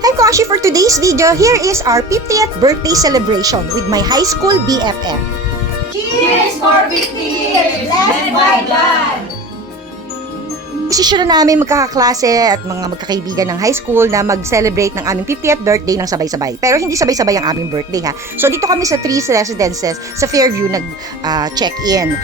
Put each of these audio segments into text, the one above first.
Hi Koshi, for today's video, here is our 50th birthday celebration with my high school BFF. Cheers for 50 years! Blessed by God! Desisyon na namin magkakaklase at mga magkakaibigan ng high school na mag-celebrate ng aming 50th birthday ng sabay-sabay. Pero hindi sabay-sabay ang aming birthday ha. So dito kami sa Trees Residences sa Fairview nag-check-in.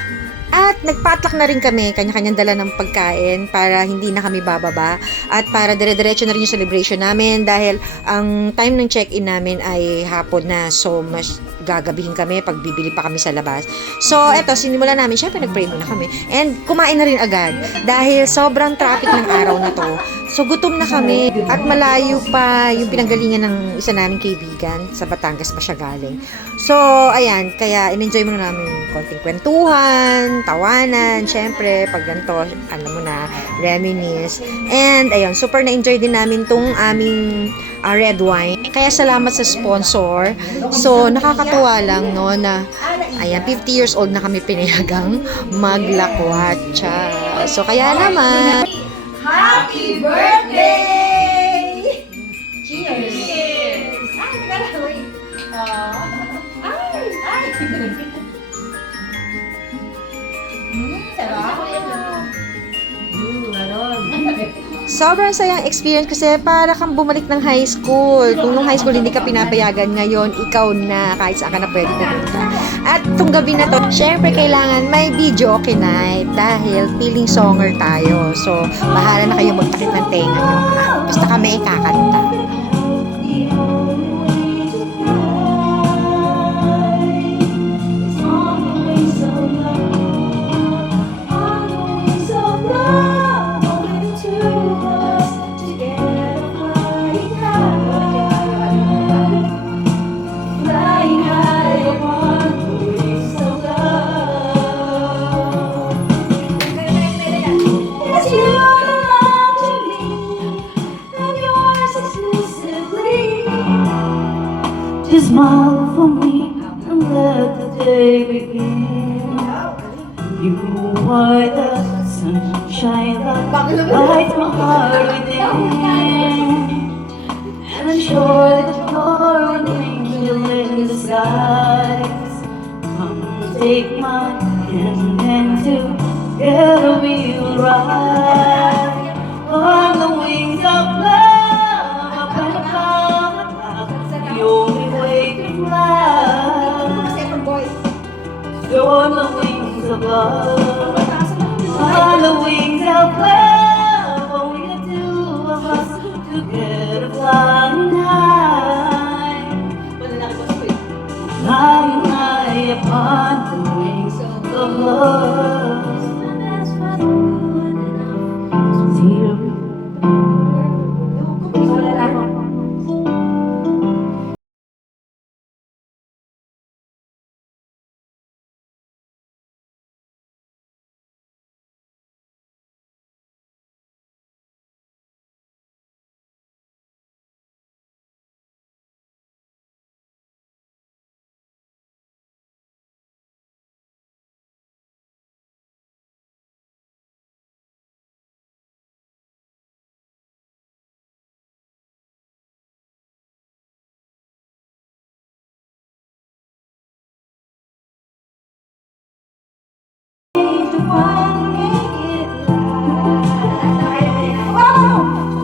At nagpatlak na rin kami, kanya-kanyang dala ng pagkain para hindi na kami bababa at para dire-diretso na rin yung celebration namin dahil ang time ng check-in namin ay hapon na, so mas gagabihin kami pag bibili pa kami sa labas. So eto, sinimulan namin, syempre nag-pray muna kami and kumain na rin agad dahil sobrang traffic ng araw na to. So gutom na kami at malayo pa yung pinanggalingan ng isa naming kaibigan, sa Batangas pa siya galing. So ayan, kaya in-enjoy muna namin konting kwentuhan, tawanan, syempre pag ganito, alam mo na, reminisce. And ayun, super na-enjoy din namin tong aming red wine. Kaya salamat sa sponsor. So nakakatuwa lang no na ayan, 50 years old na kami pinayagang maglakwatsa. So kaya naman, Happy birthday! Cheers! Cheers! Ay, teka, wait. Ay! Sarap. Ganon. sobrang sayang experience kasi para kang bumalik ng high school. Kung nung high school hindi ka pinapayagan, ngayon ikaw na kahit saan ka na pwede pumunta. At itong gabi na to, syempre kailangan may video okay night dahil feeling songer tayo. So, bahala na kayo magtakip ng tenga nyo. Basta kami kakanta. Just smile for me and let the day begin. You are the sunshine that lights my heart within. And I'm sure that you're an angel in disguise. Come take my hand and together we will ride on the wings of love, up and above. The only way to fly. So on the wings of love, on the wings of love, only the two of us together flying high, flying high upon the wings of love.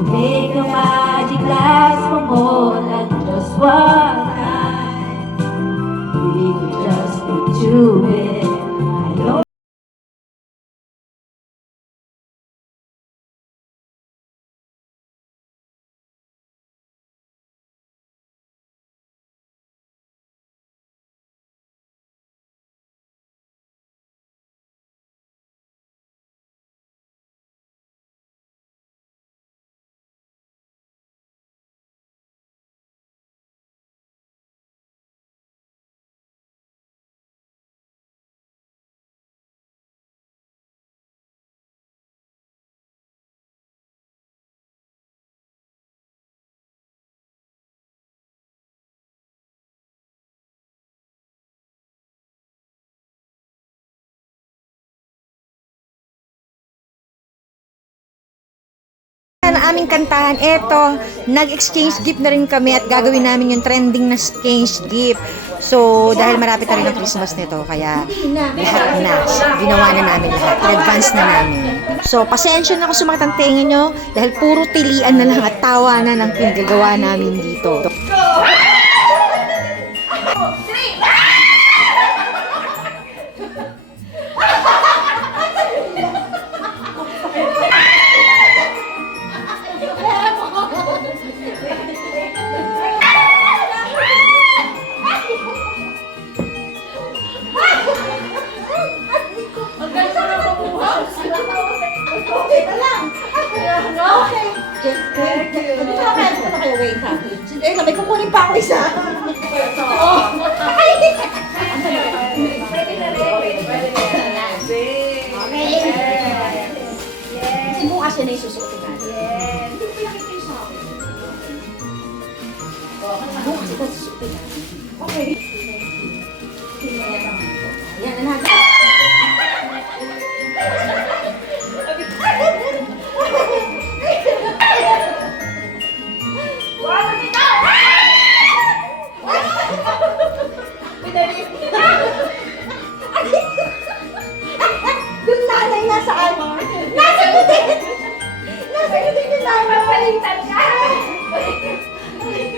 Make a magic last for more than just one night. We could just be two men. I know. na aming kantahan. Eto, nag-exchange gift na rin kami at gagawin namin yung trending na exchange gift. So, dahil marapit na rin ang Christmas nito, kaya lahat na, ginawa na namin lahat. In-advance na namin. So, pasensya na kung sumakit ang tenga nyo dahil puro tilian na lang at tawanan ang pinagagawa namin dito. Wait ha. Eh, may kukunin pa ako isa. Pwede na rin. Okay. Kasi bukas yun ay susuotin natin. Bukas ito susuotin natin. Okay. Yan na natin. Yung nanay nasaan? Nasa ko din! Nasa ko din yung nanay! Mapalitan ka!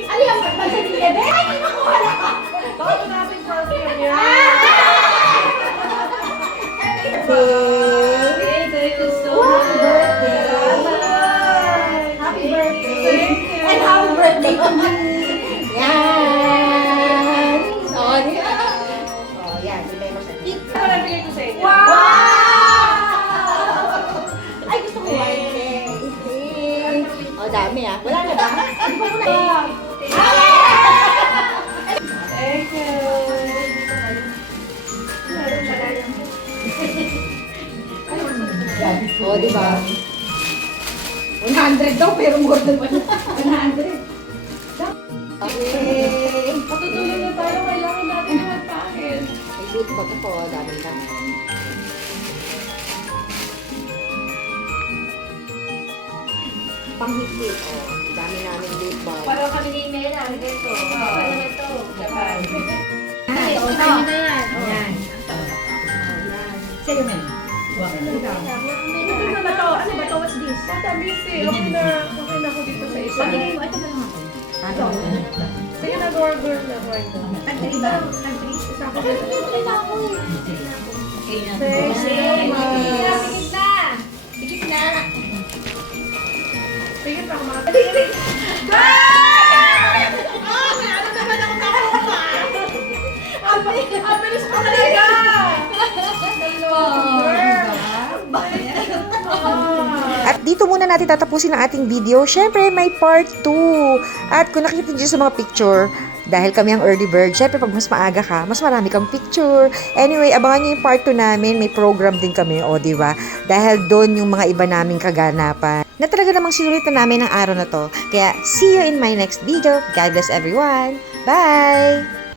Ano yung magpasa ni Bebe? Ay, hindi makuha na ka! Baka ito natin first year niya. Thank you so much! Happy birthday! And happy birthday! Yan! Oh, yan. Wow! Ay, gusto ko yan. Oh, dami ah. Wala na ba? Ano ba muna eh? Thank you. Oh, di ba? 100 daw, pero more than 100. Okay. Patutuloy na tayo, kailangan natin na magpakit. May loot bag ako, dami lang. Panghigpit, oh. Dami namin loot bag. Parang kami ni Mena, dito. Ano na to? Japan. Ay, ito na yan. Yan. Sa'yo na. Ano ba to? Ano ba to? What's this? Matamis eh. Okay na ako dito sa isa. Pagiging mo, ito na lang ako. Sige na, gorgor na. Tag-3 ba? Tag-3. Isa ko Pero dito. hindi na ako eh. Okay na. Thank you. Pikit na. Pikit na. Sige pa, mga. Ano naman ako nakuha? Ang bilis ko talaga! At dito muna natin tatapusin ang ating video. Syempre, may part 2. At kung nakikita nyo sa mga picture, dahil kami ang early bird, syempre pag mas maaga ka, mas marami kang picture. Anyway, abangan nyo yung part 2 namin. May program din kami, o diba? Dahil doon yung mga iba naming kaganapan na talaga namang sinulitan namin ang araw na to. Kaya, see you in my next video. God bless everyone. Bye!